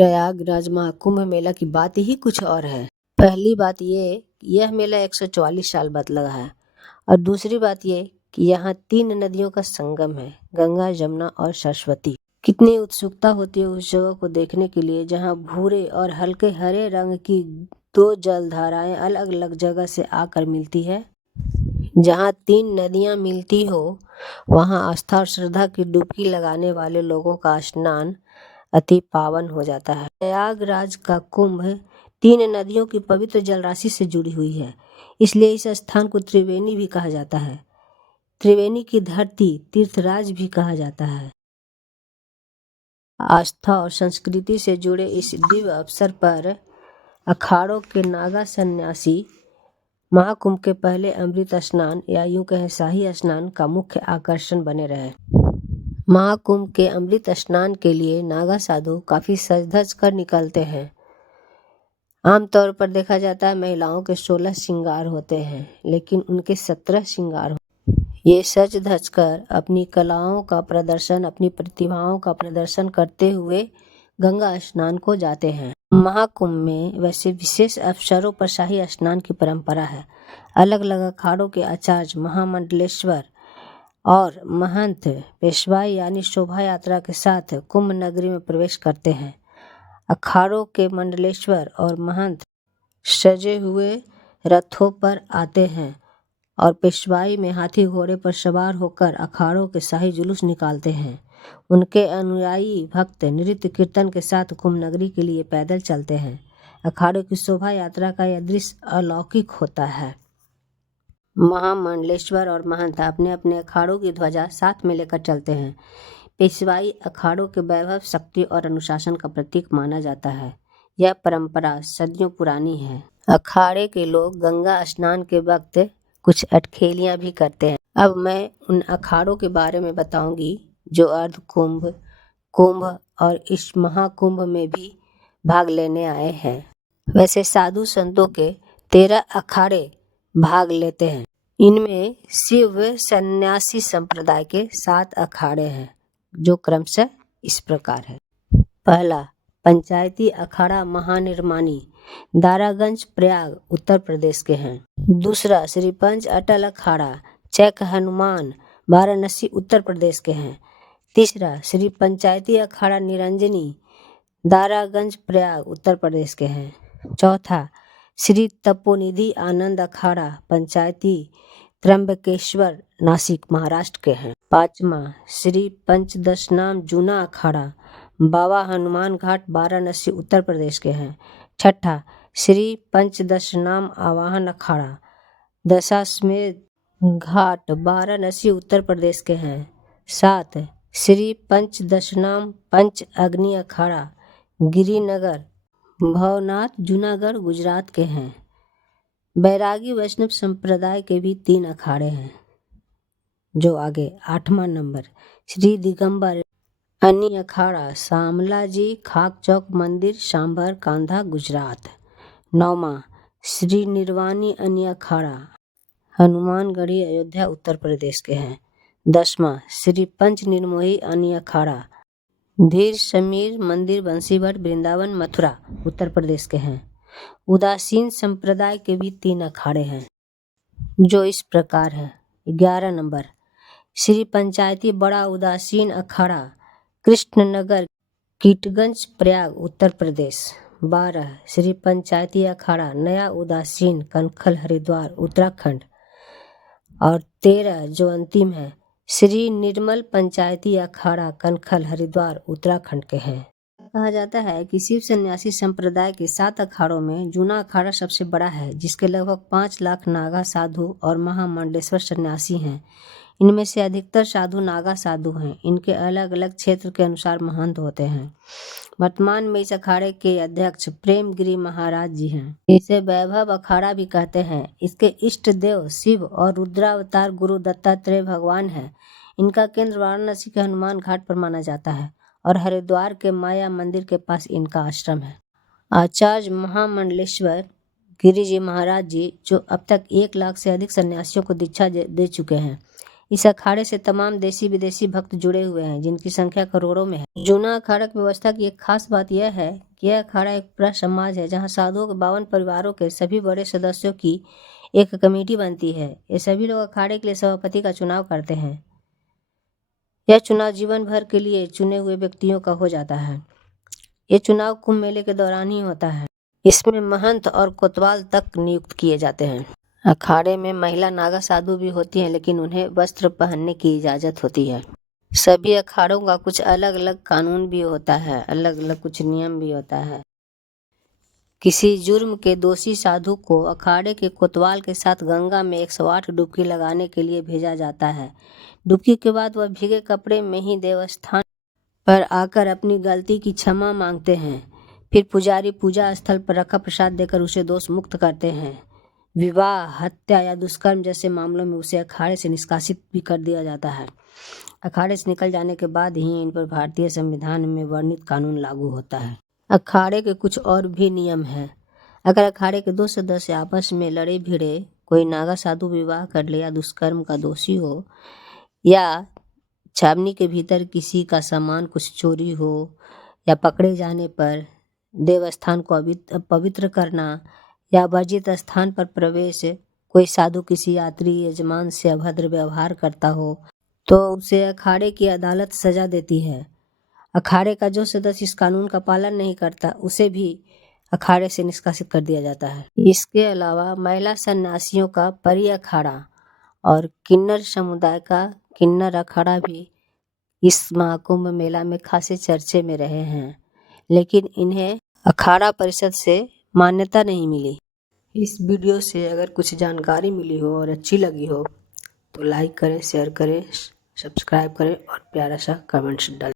प्रयागराज महाकुंभ मेला की बात ही कुछ और है। पहली बात ये, यह मेला 144 साल बाद लगा है। और दूसरी बात ये कि यहाँ 3 नदियों का संगम है, गंगा, जमुना और सरस्वती। कितनी उत्सुकता होती है उस जगह को देखने के लिए जहाँ भूरे और हल्के हरे रंग की 2 जलधाराएं अलग अलग जगह से आकर मिलती है। जहाँ 3 नदियाँ मिलती हो वहाँ आस्था और श्रद्धा की डुबकी लगाने वाले लोगों का स्नान अति पावन हो जाता है। प्रयागराज का कुंभ 3 नदियों की पवित्र जलराशि से जुड़ी हुई है, इसलिए इस स्थान को त्रिवेणी भी कहा जाता है। त्रिवेणी की धरती तीर्थराज भी कहा जाता है। आस्था और संस्कृति से जुड़े इस दिव्य अवसर पर अखाड़ों के नागा सन्यासी महाकुंभ के पहले अमृत स्नान या यूं कहें शाही स्नान का मुख्य आकर्षण बने रहे। महाकुंभ के अमृत स्नान के लिए नागा साधु काफी सज धज कर निकलते हैं। आमतौर पर देखा जाता है महिलाओं के 16 श्रृंगार होते हैं, लेकिन उनके 17 श्रृंगार। ये सज धज कर अपनी कलाओं का प्रदर्शन, अपनी प्रतिभाओं का प्रदर्शन करते हुए गंगा स्नान को जाते हैं। महाकुंभ में वैसे विशेष अवसरों पर शाही स्नान की परंपरा है। अलग अलग अखाड़ों के आचार्य महामंडलेश्वर और महंत पेशवाई यानी शोभा यात्रा के साथ कुंभ नगरी में प्रवेश करते हैं। अखाड़ों के मंडलेश्वर और महंत सजे हुए रथों पर आते हैं और पेशवाई में हाथी घोड़े पर सवार होकर अखाड़ों के शाही जुलूस निकालते हैं। उनके अनुयायी भक्त नृत्य कीर्तन के साथ कुंभ नगरी के लिए पैदल चलते हैं। अखाड़ों की शोभा यात्रा का यह दृश्य अलौकिक होता है। महामंडलेश्वर और महंत अपने अपने अखाड़ों की ध्वजा साथ में लेकर चलते हैं। पेशवाई अखाड़ों के वैभव, शक्ति और अनुशासन का प्रतीक माना जाता है। यह परंपरा सदियों पुरानी है। अखाड़े के लोग गंगा स्नान के वक्त कुछ अटखेलियां भी करते हैं। अब मैं उन अखाड़ों के बारे में बताऊंगी जो अर्ध कुंभ, कुंभ और इस महाकुंभ में भी भाग लेने आए हैं। वैसे साधु संतों के 13 अखाड़े भाग लेते हैं। इनमें शिव सन्यासी संप्रदाय के 7 अखाड़े हैं, जो क्रमशः इस प्रकार है। पहला, पंचायती अखाड़ा महानिर्माणी, दारागंज प्रयाग उत्तर प्रदेश के हैं। दूसरा, श्री पंच अटल अखाड़ा, चैक हनुमान, वाराणसी उत्तर प्रदेश के हैं। तीसरा, श्री पंचायती अखाड़ा निरंजनी, दारागंज प्रयाग उत्तर प्रदेश के हैं। चौथा, श्री तपोनिधि आनंद अखाड़ा पंचायती त्र्यंबकेश्वर नासिक महाराष्ट्र के हैं। पांचवा, श्री पंचदशनाम जूना अखाड़ा बाबा हनुमान घाट वाराणसी उत्तर प्रदेश के हैं। छठा, श्री पंचदशनाम आवाहन अखाड़ा दशाश्वमेध घाट वाराणसी उत्तर प्रदेश के हैं। 7, श्री पंचदशनाम पंच अग्नि अखाड़ा गिरिनगर भवनाथ जूनागढ़ गुजरात के हैं। बैरागी वैष्णव संप्रदाय के भी 3 अखाड़े हैं। जो आगे 8वां नंबर, श्री दिगंबर अनि अखाड़ा शामला जी खाक चौक मंदिर सांभर कांधा गुजरात। 9वां, श्री निर्वाणी अनि अखाड़ा हनुमानगढ़ी अयोध्या उत्तर प्रदेश के हैं। 10वां, श्री पंच निर्मोही अनि अखाड़ा धीर समीर मंदिर बंसीगढ़ वृंदावन मथुरा उत्तर प्रदेश के हैं। उदासीन संप्रदाय के भी 3 अखाड़े हैं, जो इस प्रकार है। 11 नंबर, श्री पंचायती बड़ा उदासीन अखाड़ा कृष्णनगर कीटगंज प्रयाग उत्तर प्रदेश। 12, श्री पंचायती अखाड़ा नया उदासीन कनखल हरिद्वार उत्तराखंड। और 13 जो अंतिम है, श्री निर्मल पंचायती अखाड़ा कनखल हरिद्वार उत्तराखंड के हैं। कहा जाता है कि शिव सन्यासी संप्रदाय के 7 अखाड़ों में जूना अखाड़ा सबसे बड़ा है, जिसके लगभग 5 लाख नागा साधु और महामंडलेश्वर सन्यासी हैं। इनमें से अधिकतर साधु नागा साधु हैं। इनके अलग अलग क्षेत्र के अनुसार महंत होते हैं। वर्तमान में इस अखाड़े के अध्यक्ष प्रेमगिरी महाराज जी हैं। इसे वैभव अखाड़ा भी कहते हैं। इसके इष्ट देव शिव और रुद्रावतार गुरु दत्तात्रेय भगवान हैं। इनका केंद्र वाराणसी के हनुमान घाट पर माना जाता है और हरिद्वार के माया मंदिर के पास इनका आश्रम है। आचार्य महामंडलेश्वर गिरी जी महाराज जी, जो अब तक 1 लाख से अधिक सन्यासियों को दीक्षा दे चुके हैं, इस अखाड़े से तमाम देशी विदेशी भक्त जुड़े हुए हैं, जिनकी संख्या करोड़ों में है। जूना अखाड़ा की व्यवस्था की एक खास बात यह है कि यह अखाड़ा एक पूरा समाज है, जहाँ साधुओं के 52 परिवारों के सभी बड़े सदस्यों की एक कमेटी बनती है। ये सभी लोग अखाड़े के लिए सभापति का चुनाव करते हैं। यह चुनाव जीवन भर के लिए चुने हुए व्यक्तियों का हो जाता है। ये चुनाव कुंभ मेले के दौरान ही होता है। इसमें महंत और कोतवाल तक नियुक्त किए जाते हैं। अखाड़े में महिला नागा साधु भी होती हैं, लेकिन उन्हें वस्त्र पहनने की इजाजत होती है। सभी अखाड़ों का कुछ अलग अलग कानून भी होता है, अलग अलग कुछ नियम भी होता है। किसी जुर्म के दोषी साधु को अखाड़े के कोतवाल के साथ गंगा में 108 डुबकी लगाने के लिए भेजा जाता है। डुबकी के बाद वह भीगे कपड़े में ही देवस्थान पर आकर अपनी गलती की क्षमा मांगते हैं। फिर पुजारी पूजा स्थल पर रखा प्रसाद देकर उसे दोष मुक्त करते हैं। विवाह, हत्या या दुष्कर्म जैसे मामलों में उसे अखाड़े से निष्कासित भी कर दिया जाता है। अखाड़े से निकल जाने के बाद ही इन पर भारतीय संविधान में वर्णित कानून लागू होता है। अखाड़े के कुछ और भी नियम हैं। अगर अखाड़े के 2 सदस्य आपस में लड़े भिड़े, कोई नागा साधु विवाह कर ले या दुष्कर्म का दोषी हो, या छावनी के भीतर किसी का सामान कुछ चोरी हो, या पकड़े जाने पर देवस्थान को अपवित्र करना, या वर्जित स्थान पर प्रवेश, कोई साधु किसी यात्री यजमान से अभद्र व्यवहार करता हो, तो उसे अखाड़े की अदालत सजा देती है। अखाड़े का जो सदस्य इस कानून का पालन नहीं करता, उसे भी अखाड़े से निष्कासित कर दिया जाता है। इसके अलावा महिला सन्यासियों का परी अखाड़ा और किन्नर समुदाय का किन्नर अखाड़ा भी इस महाकुंभ मेला में खासे चर्चे में रहे हैं, लेकिन इन्हें अखाड़ा परिषद से मान्यता नहीं मिली। इस वीडियो से अगर कुछ जानकारी मिली हो और अच्छी लगी हो तो लाइक करें, शेयर करें, सब्सक्राइब करें और प्यारा सा कमेंट्स डालें।